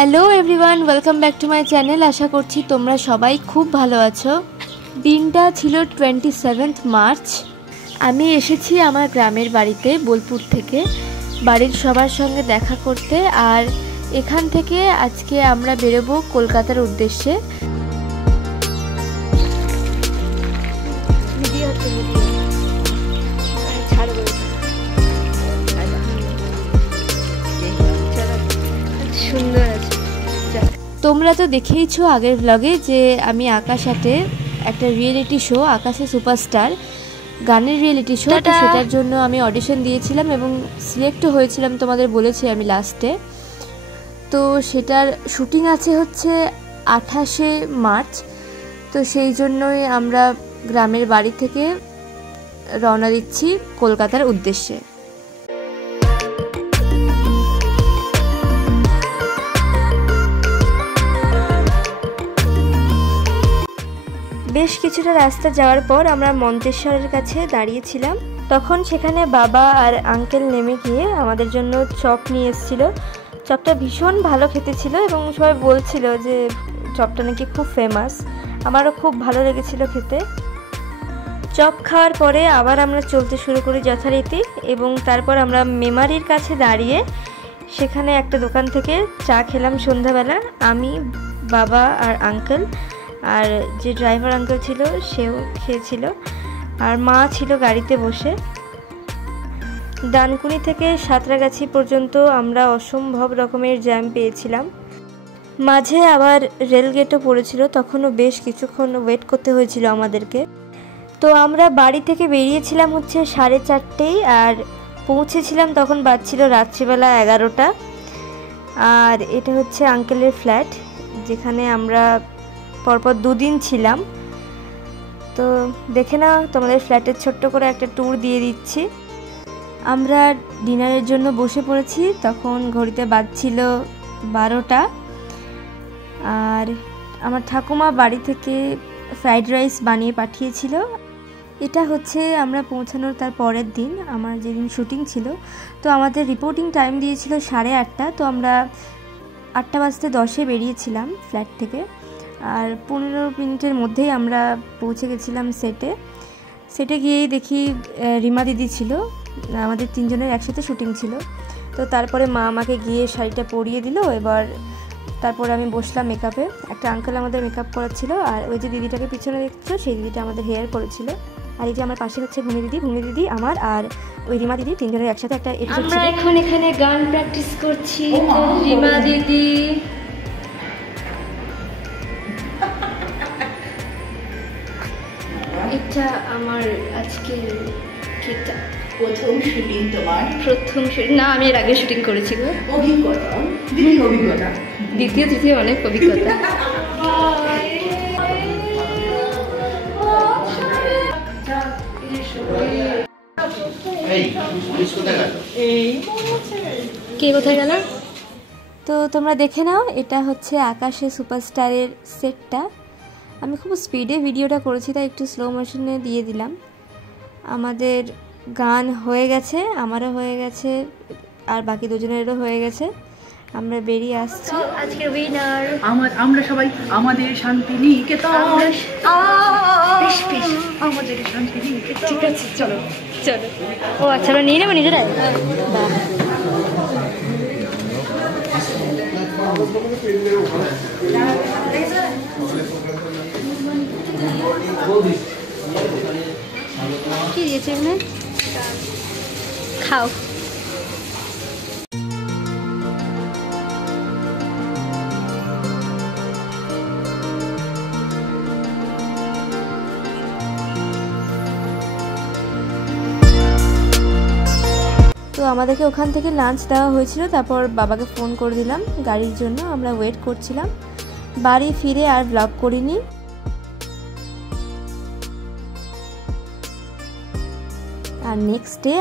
Hello everyone, welcome back to my channel. আশা করছি তোমরা সবাই খুব ভালো আছো। দিনটা ছিল 27 মার্চ। আমি এসেছি আমার গ্রামের বাড়িতে বোলপুর থেকে বাড়ির সবার সঙ্গে দেখা করতে, আর এখান থেকে আজকে আমরা বেরোবো কলকাতার উদ্দেশ্যে। সুন্দর আছে। তোমরা তো দেখেইছো আগের ব্লগে যে আমি আকাশ আটে একটা রিয়েলিটি শো, আকাশে সুপারস্টার গানের রিয়েলিটি শো, তো সেটার জন্য আমি অডিশন দিয়েছিলাম এবং সিলেক্টও হয়েছিলাম, তোমাদের বলেছি আমি লাস্টে। তো সেটার শুটিং আছে হচ্ছে 28শে মার্চ। তো সেই জন্যই আমরা গ্রামের বাড়ি থেকে রওনা দিচ্ছি কলকাতার উদ্দেশ্যে। বেশ কিছুটা রাস্তা যাওয়ার পর আমরা মন্তেশ্বরের কাছে দাঁড়িয়েছিলাম। তখন সেখানে বাবা আর আঙ্কেল নেমে গিয়ে আমাদের জন্য চপ নিয়ে এসেছিল। চপটা ভীষণ ভালো খেতে ছিল এবং সবাই বলছিল যে চপটা নাকি খুব ফেমাস। আমারও খুব ভালো লেগেছিল খেতে। চপ খাওয়ার পরে আবার আমরা চলতে শুরু করি যথারীতি, এবং তারপর আমরা মেমারির কাছে দাঁড়িয়ে সেখানে একটা দোকান থেকে চা খেলাম সন্ধ্যাবেলা। আমি, বাবা আর আঙ্কেল, আর যে ড্রাইভার আঙ্কেল ছিল সেও খেয়েছিল, আর মা ছিল গাড়িতে বসে। ডানকুনি থেকে সাঁতরাগাছি পর্যন্ত আমরা অসম্ভব রকমের জ্যাম পেয়েছিলাম। মাঝে আবার রেলগেটও পড়েছিল, তখনও বেশ কিছুক্ষণ ওয়েট করতে হয়েছিল আমাদেরকে। তো আমরা বাড়ি থেকে বেরিয়েছিলাম হচ্ছে 4:30, আর পৌঁছেছিলাম তখন বাজছিল রাত্রিবেলা 11টা। আর এটা হচ্ছে আঙ্কেলের ফ্ল্যাট, যেখানে আমরা পরপর 2 দিন ছিলাম। তো দেখে নাও, তোমাদের ফ্ল্যাটের ছোট্ট করে একটা ট্যুর দিয়ে দিচ্ছি। আমরা ডিনারের জন্য বসে পড়েছি, তখন ঘড়িতে বাজছিল 12টা। আর আমার ঠাকুমা বাড়ি থেকে ফ্রাইড রাইস বানিয়ে পাঠিয়েছিল। এটা হচ্ছে আমরা পৌঁছানোর তার পরের দিন, আমার যেদিন শুটিং ছিল। তো আমাদের রিপোর্টিং টাইম দিয়েছিল 8:30। তো আমরা 8:10 বেরিয়েছিলাম ফ্ল্যাট থেকে, আর 15 মিনিটের মধ্যেই আমরা পৌঁছে গেছিলাম সেটে গিয়েই দেখি রিমা দিদি ছিল। আমাদের 3 জনের একসাথে শুটিং ছিল। তো তারপরে মা আমাকে গিয়ে শাড়িটা পরিয়ে দিল। এবার তারপরে আমি বসলাম মেকআপে। একটা আঙ্কেল আমাদের মেকআপ করাচ্ছিল, আর ওই যে দিদিটাকে পিছনে দেখছো সেই দিদিটা আমাদের হেয়ার করেছিল। আর এই যে আমার পাশে হচ্ছে ভূমি দিদি আমার, আর ওই রিমা দিদি, 3 জনের একসাথে একটা এপিসোড ছিল। আমরা এখন এখানে গান প্র্যাকটিস করছি। রিমা দিদি, এটা আমার আজকের প্রথম শুটিং। তোমার প্রথম শুটিং না, আমি এর আগে শুটিং করেছি। অভিজ্ঞতা, দ্বিতীয় তৃতীয় অনেক অভিজ্ঞতা। কে কোথায় গেল? তো তোমরা দেখে নাও, এটা হচ্ছে আকাশে সুপারস্টারের সেটটা। আমি খুব স্পিডে ভিডিওটা করেছি, তাই একটু স্লো মোশনে দিয়ে দিলাম। আমাদের গান হয়ে গেছে, আমারও হয়ে গেছে, আর বাকি 2 জনেরও হয়ে গেছে। আমরা বেরিয়ে আসছি। আজকে উইনার আমরা সবাই। আমাদের শান্তি নিকেতন, আমাদের শান্তি নিকেতন। ঠিক আছে, চলো। ও আচ্ছা, আমরা নিয়ে নেবো নিজেরাই। কি দিয়েছে এখানে? খাও। তো আমাদেরকে ওখান থেকে লাঞ্চ দেওয়া হয়েছিল। তারপর বাবাকে ফোন করে দিলাম গাড়ির জন্য। আমরা ওয়েট করছিলাম। বাড়ি ফিরে আর ব্লগ করিনি। আর নেক্সট ডে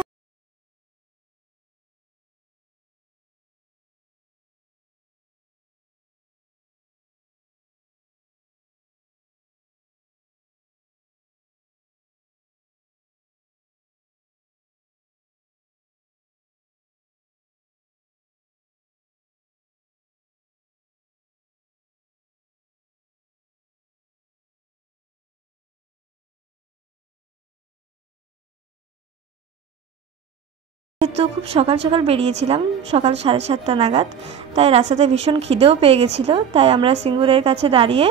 যেহেতু খুব সকাল সকাল বেরিয়েছিলাম, সকাল 7:30 নাগাদ, তাই রাস্তাতে ভীষণ খিদেও পেয়ে গেছিলো। তাই আমরা সিঙ্গুরের কাছে দাঁড়িয়ে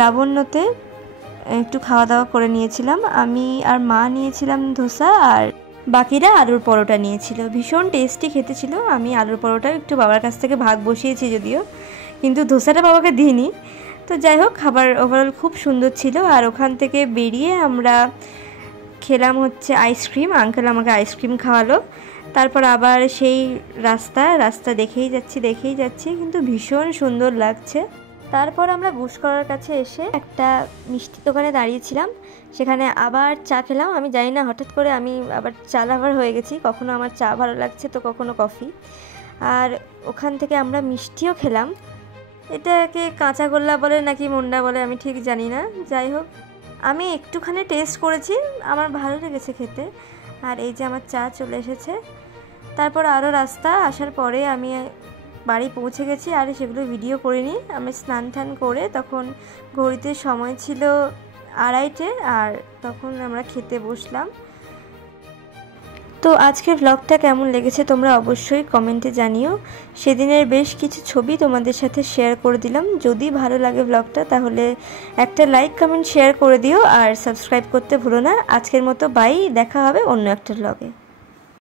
লাবণ্যতে একটু খাওয়া দাওয়া করে নিয়েছিলাম। আমি আর মা নিয়েছিলাম ধোসা, আর বাকিরা আলুর পরোটা নিয়েছিল। ভীষণ টেস্টি খেতে ছিল। আমি আলুর পরোটা একটু বাবার কাছ থেকে ভাগ বসিয়েছি যদিও, কিন্তু ধোসাটা বাবাকে দিইনি। তো যাই হোক, খাবার ওভারঅল খুব সুন্দর ছিল। আর ওখান থেকে বেরিয়ে আমরা খেলাম হচ্ছে আইসক্রিম। আঙ্কেল আমাকে আইসক্রিম খাওয়ালো। তারপর আবার সেই রাস্তা দেখেই যাচ্ছি, কিন্তু ভীষণ সুন্দর লাগছে। তারপর আমরা গুসকরার কাছে এসে একটা মিষ্টি দোকানে দাঁড়িয়েছিলাম, সেখানে আবার চা খেলাম। আমি জানি না, হঠাৎ করে আমি আবার চা লাভার হয়ে গেছি। কখনো আমার চা ভালো লাগছে তো কখনো কফি। আর ওখান থেকে আমরা মিষ্টিও খেলাম। এটাকে কাঁচা গোল্লা বলে নাকি মুন্ডা বলে আমি ঠিক জানি না। যাই হোক, আমি একটুখানি টেস্ট করেছি, আমার ভালো লেগেছে খেতে। আর এই যে আমার চা চলে এসেছে। তারপর আরও রাস্তা আসার পরে আমি বাড়ি পৌঁছে গেছি, আর সেগুলো ভিডিও করিনি। আমি স্নান টান করে তখন ঘড়িতে সময় ছিল 2:30, আর তখন আমরা খেতে বসলাম। তো আজকের ব্লগটা কেমন লেগেছে তোমরা অবশ্যই কমেন্টে জানিও। সেদিনের বেশ কিছু ছবি তোমাদের সাথে শেয়ার করে দিলাম। যদি ভালো লাগে ব্লগটা তাহলে একটা লাইক, কমেন্ট, শেয়ার করে দিও, আর সাবস্ক্রাইব করতে ভুলো না। আজকের মতো বাই, দেখা হবে অন্য একটা ব্লগে।